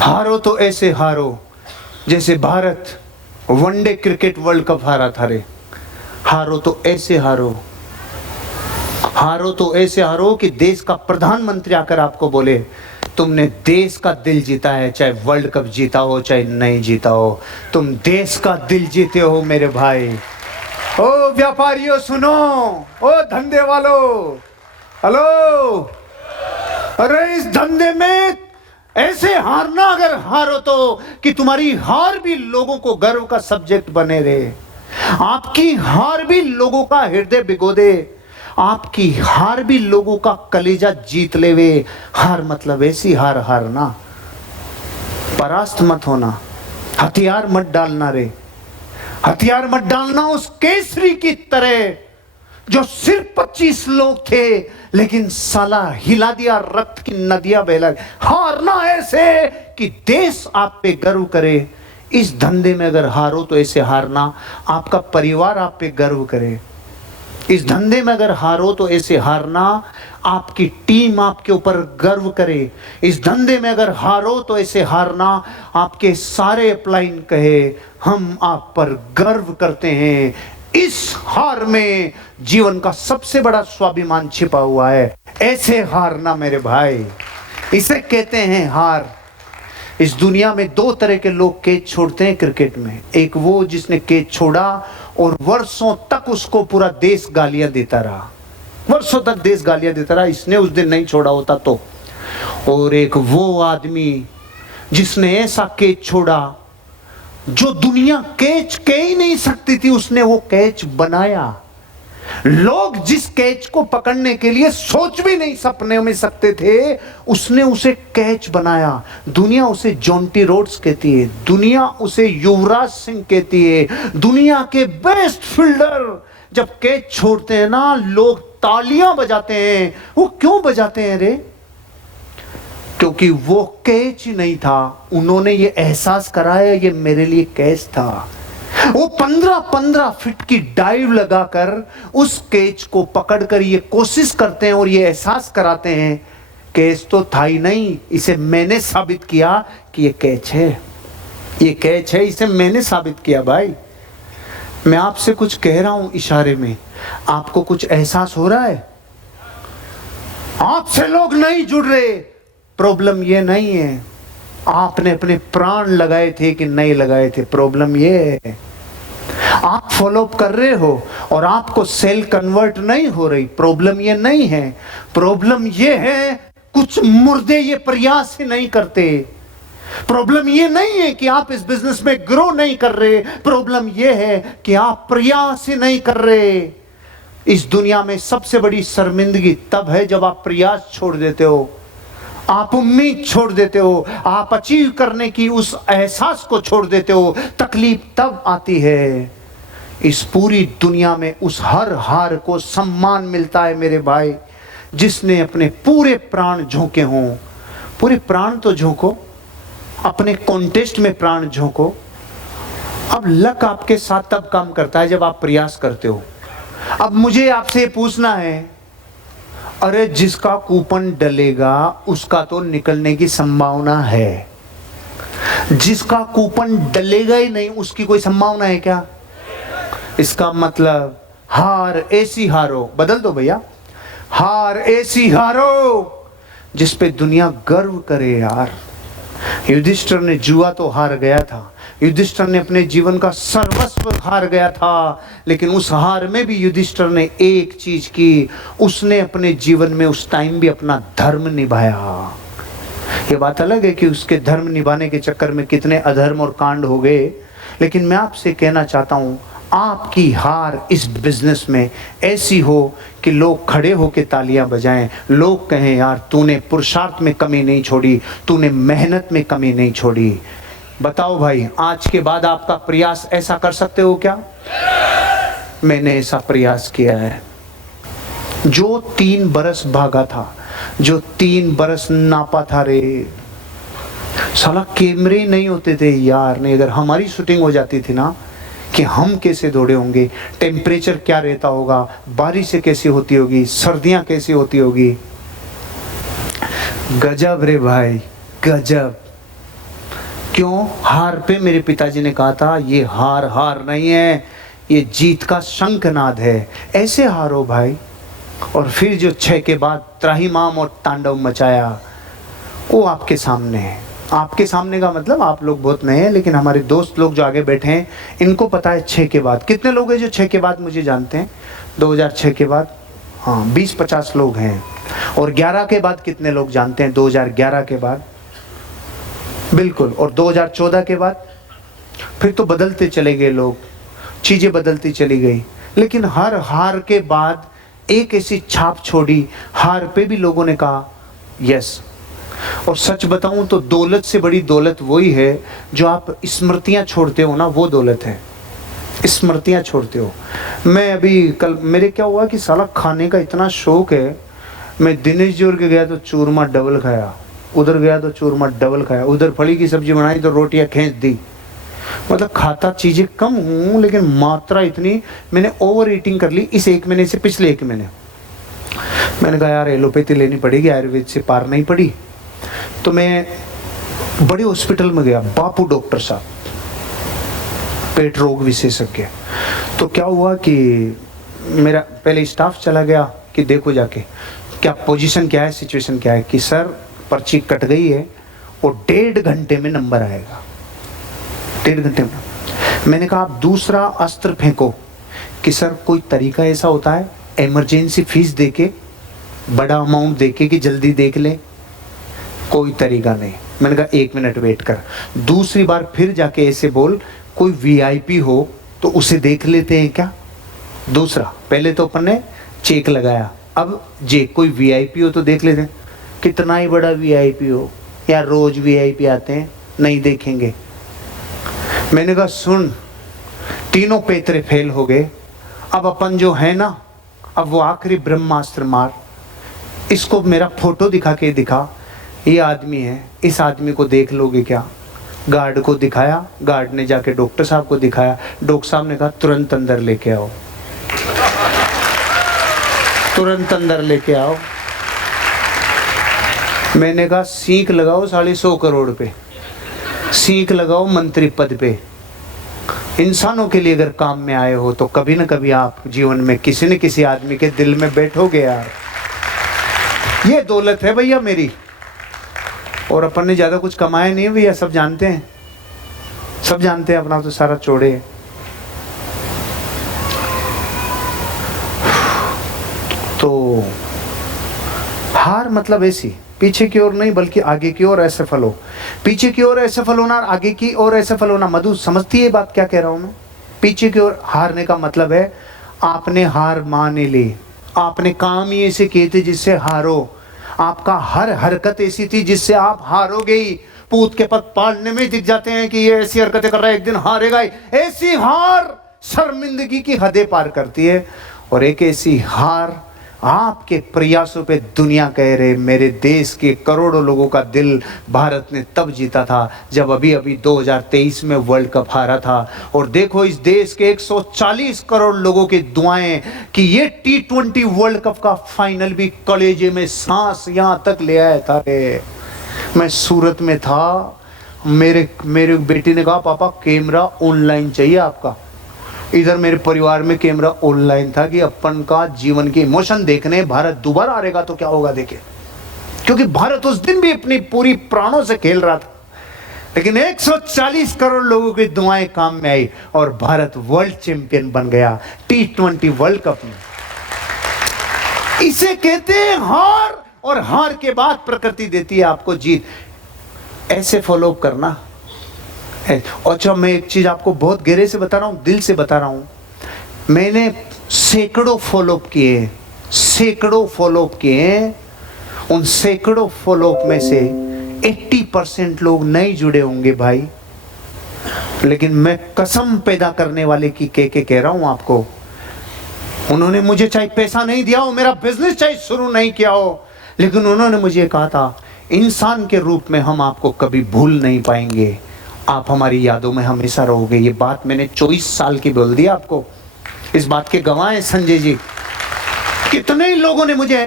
हारो तो ऐसे हारो जैसे Bharat one day cricket world cup हारा था रे। हारो तो ऐसे हारो, हारो तो ऐसे हारो कि देश का प्रधानमंत्री आकर आपको बोले तुमने देश का दिल जीता है, चाहे वर्ल्ड कप जीता हो चाहे नहीं जीता हो, तुम देश का दिल जीते हो मेरे भाई। ओ व्यापारियों सुनो, ओ धंधे वालों, हेलो, अरे इस धंधे में ऐसे हारना, अगर हारो तो कि तुम्हारी हार भी लोगों को गर्व का सब्जेक्ट बने रहे, आपकी हार भी लोगों का हृदय भिगो दे, आपकी हार भी लोगों का कलेजा जीत ले वे। हार मतलब ऐसी हार हारना, परास्त मत होना, हथियार मत डालना रे, हथियार मत डालना उस केसरी की तरह जो सिर्फ 25 लोग थे लेकिन साला हिला दिया, रक्त की नदियां बहला। हारना ऐसे कि देश आप पे गर्व करे। इस धंधे में अगर हारो तो ऐसे हारना आपका परिवार आप पे गर्व करे। इस धंधे में अगर हारो तो ऐसे हारना आपकी टीम आपके ऊपर गर्व करे। इस धंधे में अगर हारो तो ऐसे हारना आपके सारे अपलाइन कहे हम आप पर गर्व करते हैं। इस हार में जीवन का सबसे बड़ा स्वाभिमान छिपा हुआ है। ऐसे हारना मेरे भाई, इसे कहते हैं हार। इस दुनिया में दो तरह के लोग कैच छोड़ते हैं क्रिकेट में। एक वो जिसने कैच छोड़ा और वर्षों तक उसको पूरा देश गालियां देता रहा, वर्षों तक देश गालियां देता रहा, इसने उस दिन नहीं छोड़ा होता तो। और एक वो आदमी जिसने ऐसा कैच छोड़ा जो दुनिया कैच कह ही नहीं सकती थी, उसने वो कैच बनाया। लोग जिस कैच को पकड़ने के लिए सोच भी नहीं सपने में सकते थे, उसने उसे कैच बनाया। दुनिया उसे जॉन्टी रोड्स कहती है, दुनिया उसे युवराज सिंह कहती है, दुनिया के बेस्ट फील्डर जब कैच छोड़ते हैं ना लोग तालियां बजाते हैं। वो क्यों बजाते हैं रे? क्योंकि वो कैच ही नहीं था, उन्होंने ये एहसास कराया ये मेरे लिए कैच था। वो 15-15 फीट की डाइव लगाकर उस कैच को पकड़कर ये कोशिश करते हैं और ये एहसास कराते हैं कैच तो था ही नहीं, इसे मैंने साबित किया कि ये कैच है, ये कैच है, इसे मैंने साबित किया। भाई मैं आपसे कुछ कह रहा हूं इशारे में, आपको कुछ एहसास हो रहा है? आपसे लोग नहीं जुड़ रहे, प्रॉब्लम ये नहीं है आपने अपने प्राण लगाए थे कि नहीं लगाए थे, प्रॉब्लम ये है आप फॉलोअप कर रहे हो और आपको सेल कन्वर्ट नहीं हो रही, प्रॉब्लम ये नहीं है। प्रॉब्लम ये है कुछ मुर्दे ये प्रयास ही नहीं करते। प्रॉब्लम ये नहीं है कि आप इस बिजनेस में ग्रो नहीं कर रहे, प्रॉब्लम ये है कि आप प्रयास ही नहीं कर रहे। इस दुनिया में सबसे बड़ी शर्मिंदगी तब है जब आप प्रयास छोड़ देते हो, आप उम्मीद छोड़ देते हो, आप अचीव करने की उस एहसास को छोड़ देते हो। तकलीफ तब आती है। इस पूरी दुनिया में उस हर हार को सम्मान मिलता है मेरे भाई, जिसने अपने पूरे प्राण झोंके हों। पूरे प्राण तो झोंको, अपने कॉन्टेस्ट में प्राण झोंको। अब लक आपके साथ तब काम करता है जब आप प्रयास करते हो। अब मुझे आपसे पूछना है, अरे जिसका कूपन डलेगा उसका तो निकलने की संभावना है, जिसका कूपन डलेगा ही नहीं उसकी कोई संभावना है क्या? इसका मतलब हार ऐसी हारो, बदल दो भैया, हार ऐसी हारो जिस पे दुनिया गर्व करे यार। युधिष्ठिर ने जुआ तो हार गया था, युधिष्ठिर ने अपने जीवन का सर्वस्व हार गया था, लेकिन उस हार में भी युधिष्ठिर ने एक चीज की, उसने अपने जीवन में उस टाइम भी अपना धर्म निभाया। ये बात अलग है कि उसके धर्म निभाने के चक्कर में कितने अधर्म और कांड हो गए, लेकिन मैं आपसे कहना चाहता हूं आपकी हार इस बिजनेस में ऐसी हो कि लोग खड़े होकर तालियां बजाएं, लोग कहें यार तूने पुरुषार्थ में कमी नहीं छोड़ी, तूने मेहनत में कमी नहीं छोड़ी। बताओ भाई, आज के बाद आपका प्रयास ऐसा कर सकते हो क्या? मैंने ऐसा प्रयास किया है। जो 3 बरस भागा था, जो 3 बरस नापा था रे, साला कैमरे नहीं होते थे यार। नहीं, अगर हमारी शूटिंग हो जाती थी ना कि हम कैसे दौड़े होंगे, टेम्परेचर क्या रहता होगा, बारिशें कैसी होती होगी, सर्दियां कैसी होती होगी। गजब रे भाई, गजब। क्यों? हार पे मेरे पिताजी ने कहा था ये हार हार नहीं है, ये जीत का शंखनाद है, ऐसे हारो भाई। और फिर जो 6 के बाद त्राहिमाम और तांडव मचाया वो आपके सामने है। आपके सामने का मतलब आप लोग बहुत नए हैं, लेकिन हमारे दोस्त लोग जो आगे बैठे हैं इनको पता है 6 के बाद। कितने लोग हैं जो 6 के बाद मुझे जानते हैं? 2006 के बाद हाँ 20-50 लोग हैं। और 11 के बाद कितने लोग जानते हैं? 2011 के बाद बिल्कुल। और 2014 के बाद फिर तो बदलते चले गए लोग, चीज़ें बदलती चली गई। लेकिन हर हार के बाद एक ऐसी छाप छोड़ी, हार पे भी लोगों ने कहा यस। और सच बताऊं तो दौलत से बड़ी दौलत वही है जो आप स्मृतियां छोड़ते हो ना, वो दौलत है। स्मृतियां छोड़ते हो। मैं अभी कल मेरे क्या हुआ कि साला खाने का इतना शौक है, मैं दिनेश जोर के गया तो चूरमा डबल खाया, उधर गया तो चूरमा डबल खाया, उधर फली की सब्जी बनाई तो रोटियां खींच दी। मतलब खाता चीज़ें कम हूँ लेकिन मात्रा इतनी, मैंने ओवर ईटिंग कर ली इस 1 महीने से। पिछले 1 महीने मैंने कहा यार एलोपैथी लेनी पड़ेगी, आयुर्वेद से पार नहीं पड़ी। तो मैं बड़े हॉस्पिटल में गया, बापू डॉक्टर साहब, पेट रोग विशेषज्ञ। तो क्या हुआ कि मेरा पहले स्टाफ चला गया कि देखो जाके क्या पोजीशन क्या है, सिचुएशन क्या है। कि सर पर्ची कट गई है और 1.5 घंटे में नंबर आएगा, 1.5 घंटे में। मैंने कहा आप दूसरा अस्त्र फेंको कि सर कोई तरीका ऐसा होता है इमरजेंसी फीस देके, बड़ा अमाउंट देके कि जल्दी देख ले? कोई तरीका नहीं। मैंने कहा 1 मिनट वेट कर। दूसरी बार फिर जाके ऐसे बोल कोई वीआईपी हो तो उसे देख लेते हैं क्या? दूसरा, पहले तो अपन ने चेक लगाया, अब जे कोई वीआईपी हो तो देख लेते हैं। कितना ही बड़ा वीआईपी हो या रोज वीआईपी आते हैं, नहीं देखेंगे। मैंने कहा सुन, तीनों पेतरे फेल हो गए, अब अपन जो है ना, अब वो आखिरी ब्रह्मास्त्र मार। इसको मेरा फोटो दिखा के दिखा, ये आदमी है, इस आदमी को देख लोगे क्या? गार्ड को दिखाया, गार्ड ने जाके डॉक्टर साहब को दिखाया, डॉक्टर साहब ने कहा तुरंत अंदर लेके आओ, तुरंत अंदर लेके आओ। मैंने कहा सीख लगाओ 150 करोड़ पे, सीख लगाओ मंत्री पद पे। इंसानों के लिए अगर काम में आए हो तो कभी ना कभी आप जीवन में किसी न किसी आदमी के दिल में बैठोगे यार। ये दौलत है भैया मेरी। और अपन ने ज़्यादा कुछ कमाया नहीं भैया, सब जानते हैं, सब जानते हैं, अपना तो सारा चोड़े है। तो हार मतलब ऐसी पीछे की ओर नहीं बल्कि आगे की ओर असफल हो। पीछे की ओर असफल होना, आगे की ओर असफल होना। मधु समझती है बात क्या कह रहा हूं मैं? पीछे की ओर हारने का मतलब है आपने हार मान ली, आपने काम ही ऐसे किए थे जिससे हारो, आपका हर हरकत ऐसी थी जिससे आप हारोगे ही। पूत के पग पालने में दिख जाते हैं कि ये ऐसी हरकतें कर रहा है, एक दिन हारेगा ही। ऐसी हार शर्मिंदगी की हदें पार करती है। और एक ऐसी हार आपके प्रयासों पे दुनिया कह रहे, मेरे देश के करोड़ों लोगों का दिल भारत ने तब जीता था जब अभी अभी 2023 में वर्ल्ड कप हारा था। और देखो इस देश के 140 करोड़ लोगों की दुआएं कि ये T20 वर्ल्ड कप का फाइनल भी कलेजे में सांस यहां तक ले आया था। मैं सूरत में था, मेरे बेटी ने कहा पापा कैमरा ऑनलाइन चाहिए आपका। इधर मेरे परिवार में कैमरा ऑनलाइन था कि अपन का जीवन के इमोशन देखने। भारत दोबारा हारेगा तो क्या होगा देखे, क्योंकि भारत उस दिन भी अपनी पूरी प्राणों से खेल रहा था। लेकिन 140 करोड़ लोगों की दुआएं काम में आई और भारत वर्ल्ड चैंपियन बन गया T20 वर्ल्ड कप में। इसे कहते हैं हार, और हार के बाद प्रकृति देती है आपको जीत। ऐसे फॉलो करना। अच्छा मैं एक चीज आपको बहुत गहरे से बता रहा हूं, दिल से बता रहा हूं। मैंने सैकड़ों फॉलोअप किए, सैकड़ों फॉलोअप किए। उन सैकड़ों फॉलोअप में से 80% लोग नहीं जुड़े होंगे भाई, लेकिन मैं कसम पैदा करने वाले की कह रहा हूं आपको। उन्होंने मुझे चाहे पैसा नहीं दिया हो, मेरा बिजनेस चाहे शुरू नहीं किया हो, लेकिन उन्होंने मुझे कहा था इंसान के रूप में हम आपको कभी भूल नहीं पाएंगे, आप हमारी यादों में हमेशा रहोगे। ये बात मैंने 24 साल की बोल दी आपको। इस बात के गवाह हैं संजय जी। कितने ही लोगों ने मुझे